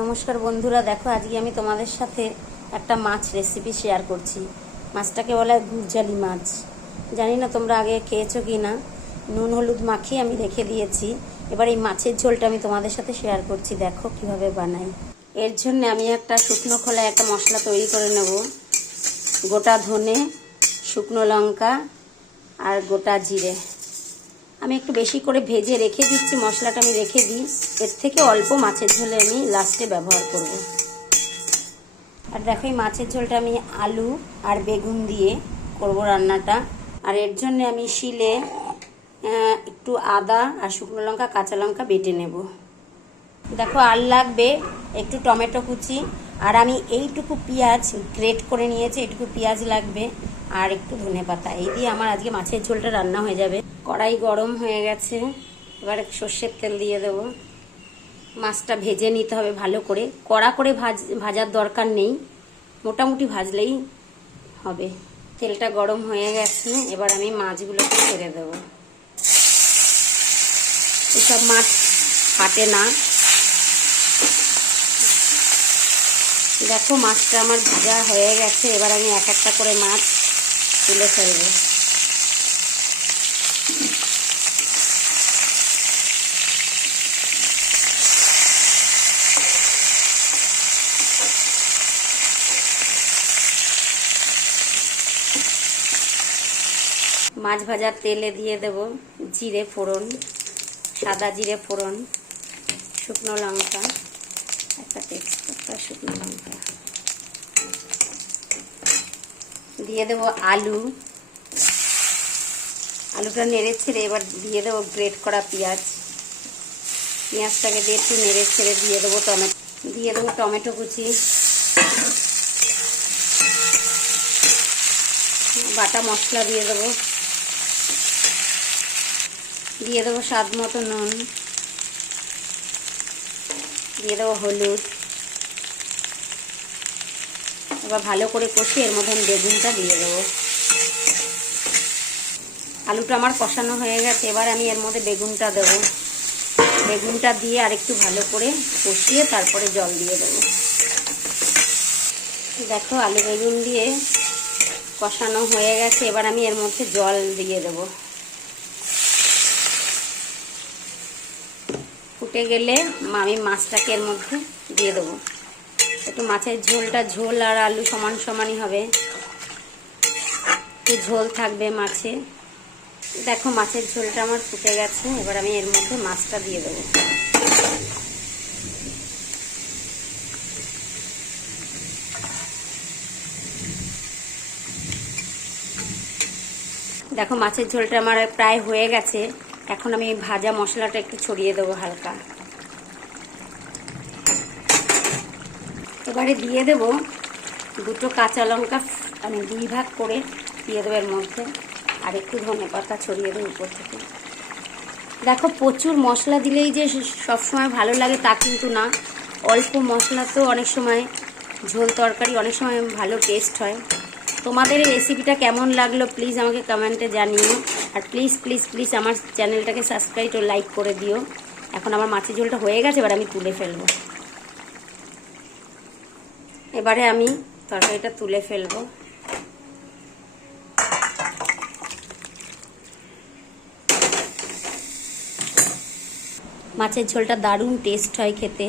নমস্কার বন্ধুরা, দেখো আজকে আমি তোমাদের সাথে একটা মাছ রেসিপি শেয়ার করছি। মাছটাকে বলা হয় গুরজালি মাছ। জানি না তোমরা আগে খেয়েছো কি না। নুন হলুদ মাখিয়ে আমি রেখে দিয়েছি। এবার এই মাছের ঝোলটা আমি তোমাদের সাথে শেয়ার করছি, দেখো কিভাবে বানাই। এর জন্য আমি একটা শুকনো খোলায় একটা মশলা তৈরি করে নেব। গোটা ধনে, শুকনো লঙ্কা আর গোটা জিরে আমি একটু বেশি করে ভেজে রেখে দিচ্ছি। মশলাটা আমি রেখে দিই, এর থেকে অল্প মাছের ঝোলে আমি লাস্টে ব্যবহার করব। আর দেখো এই মাছের ঝোলটা আমি আলু আর বেগুন দিয়ে করব রান্নাটা। আর এর জন্য আমি শিলে একটু আদা আর শুকনো লঙ্কা কাঁচা লঙ্কা বেটে নেব। দেখো আর লাগবে একটু টমেটো কুচি, আর আমি এইটুকু পেঁয়াজ গ্রেট করে নিয়েছি, এইটুকু পেঁয়াজ লাগবে, আর একটু ধনেপাতা। এই দিয়ে আমার আজকে মাছের ঝোলটা রান্না হয়ে যাবে। কড়াই গরম হয়ে গেছে, এবার সর্ষের তেল দিয়ে দেব। মাছটা ভেজে নিতে হবে ভালো করে, কড়া করে ভাজার দরকার নেই, মোটামুটি ভাজলেই হবে। তেলটা গরম হয়ে গেছে, এবার আমি মাছগুলোকে ছেড়ে দেব। এসব মাছ ফাটে না। দেখো মাছটা আমার ভাজা হয়ে গেছে, এবার আমি এক একটা করে মাছ তুলে ফেলবো। মাছ ভাজার তেলে দিয়ে দেব জিরে ফোড়ন, সাদা জিরে ফোড়ন, শুকনো লঙ্কা, একটা তেজপাতা, শুকনো লঙ্কা দিয়ে দেব আলু। আলুটা নেড়ে ছেড়ে এবার দিয়ে দেবো গ্রেট করা পেঁয়াজ। পেঁয়াজটাকে দিয়ে একটু নেড়ে ছেড়ে দিয়ে দেবো টমেটো কুচি, বাটা মশলা দিয়ে দেবো স্বাদ মতো নুন, দিয়ে দেবো হলুদ। এবার ভালো করে কষিয়ে এর মধ্যে আমি বেগুনটা দিয়ে দেবো। আলুটা আমার কষানো হয়ে গেছে, এবার আমি এর মধ্যে বেগুনটা দেবো। বেগুনটা দিয়ে আরেকটু ভালো করে কষিয়ে তারপরে জল দিয়ে দেবো। দেখো আলু বেগুন দিয়ে কষানো হয়ে গেছে, এবার আমি এর মধ্যে জল দিয়ে দেবো। ফুটে গেলে আমি মাছটাকে এর মধ্যে দিয়ে দেবো। একটু মাছের ঝোলটা ঝোল আর আলু সমান সমানই হবে, একটু ঝোল থাকবে মাছে। দেখো মাছের ঝোলটা আমার ফুটে গেছে, এবার আমি এর মধ্যে মাছটা দিয়ে দেবো। দেখো মাছের ঝোলটা আমার প্রায় হয়ে গেছে। এখন আমি ভাজা মশলাটা একটু ছড়িয়ে দেবো হালকা। এবারে দিয়ে দেবো দুটো কাঁচা লঙ্কা, আমি 2 ভাগ করে দিয়ে দেবো এর মধ্যে, আর একটু ধনেপাতা ছড়িয়ে দেবো উপর থেকে। দেখো প্রচুর মশলা দিলেই যে সবসময় ভালো লাগে তা কিন্তু না। অল্প মশলা তো অনেক সময় ঝোল তরকারি অনেক সময় ভালো টেস্ট হয়। তোমাদের এই রেসিপিটা কেমন লাগলো প্লিজ আমাকে কমেন্টে জানিও। আর প্লিজ প্লিজ প্লিজ আমার চ্যানেলটাকে সাবস্ক্রাইব ও লাইক করে দিও। এখন আমার মাছের ঝোলটা হয়ে গেছে, এবার আমি তুলে ফেলবো। এবারে আমি তরকারিটা তুলে ফেলবো। মাছের ঝোলটা দারুণ টেস্ট হয় খেতে।